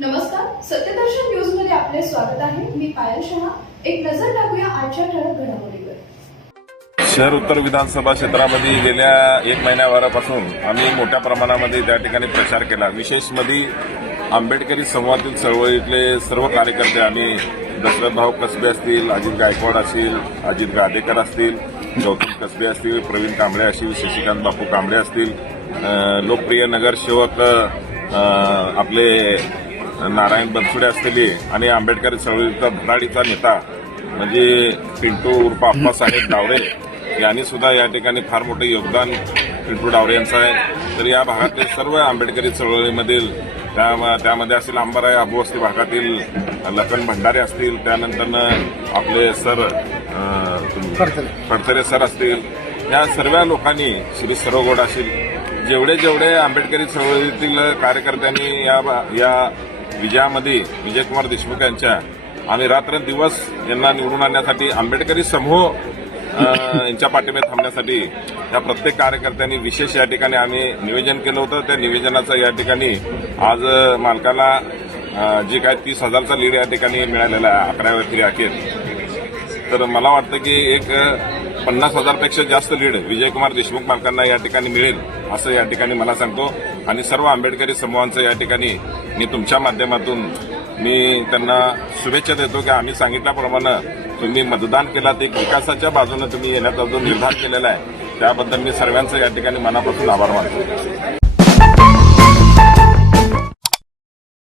नमस्कार सत्यदर्शन न्यूजमध्ये आपले स्वागत आहे. मी पायल शहा. एक नजर टाकूया आजच्या ठळक घडामोडीवर. शहर उत्तर विधानसभा क्षेत्रामध्ये गेल्या एक महिन्याभरापासून आम्ही मोठ्या प्रमाणामध्ये त्या ठिकाणी प्रचार केला. विशेषमध्ये आंबेडकरी समूहातील चळवळीतले सर्व कार्यकर्ते आम्ही दशरथ भाऊ कसबे असतील अजित गायकवाड असतील अजित गादेकर असतील गौतम कसबे असतील प्रवीण कांबळे असतील शशिकांत बापू कांबळे असतील लोकप्रिय नगरसेवक आपले नारायण बनसुडे असतील आणि आंबेडकरी चळवळीचा धडाडीचा नेता म्हणजे पिंटू उर्फ अप्पासाहेब डावरे यांनी सुद्धा या ठिकाणी फार मोठं योगदान पिंटू डावरे यांचं आहे. तर या भागातील सर्व आंबेडकरी चळवळीमधील त्या त्यामध्ये असतील अंबाराय अबुवस्ती भागातील लखन भंडारे असतील त्यानंतर आपले सर अं, फडतरे सर असतील. या सर्व लोकांनी श्री सरोगोड असेल जेवढे जेवढे आंबेडकरी चळवळीतील कार्यकर्त्यांनी या या विजयामध्ये विजयकुमार देशमुख यांच्या आम्ही रात्रंदिवस यांना निवडून आणण्यासाठी आंबेडकरी समूह यांच्या पाठिंबे थांबण्यासाठी या प्रत्येक कार्यकर्त्यांनी विशेष या ठिकाणी आम्ही निवेदन केलं होतं. त्या निवेदनाचं या ठिकाणी आज मालकाला जे काय तीस हजारचा लीड या ठिकाणी मिळालेला आहे अकराव्या फेरी अखेर. तर मला वाटतं की एक पन्नास हजारपेक्षा जास्त लीड विजयकुमार देशमुख मालकांना या ठिकाणी मिळेल असं या ठिकाणी मला सांगतो. आणि सर्व आंबेडकरी समूहांचं या ठिकाणी मी तुमच्या माध्यमातून मी त्यांना शुभेच्छा देतो की आम्ही सांगितल्याप्रमाणे तुम्ही मतदान केला ते विकासाच्या बाजूने तुम्ही येण्याचा जो निर्धार केलेला आहे त्याबद्दल मी सर्वांचं या ठिकाणी मनापासून आभार मानतो.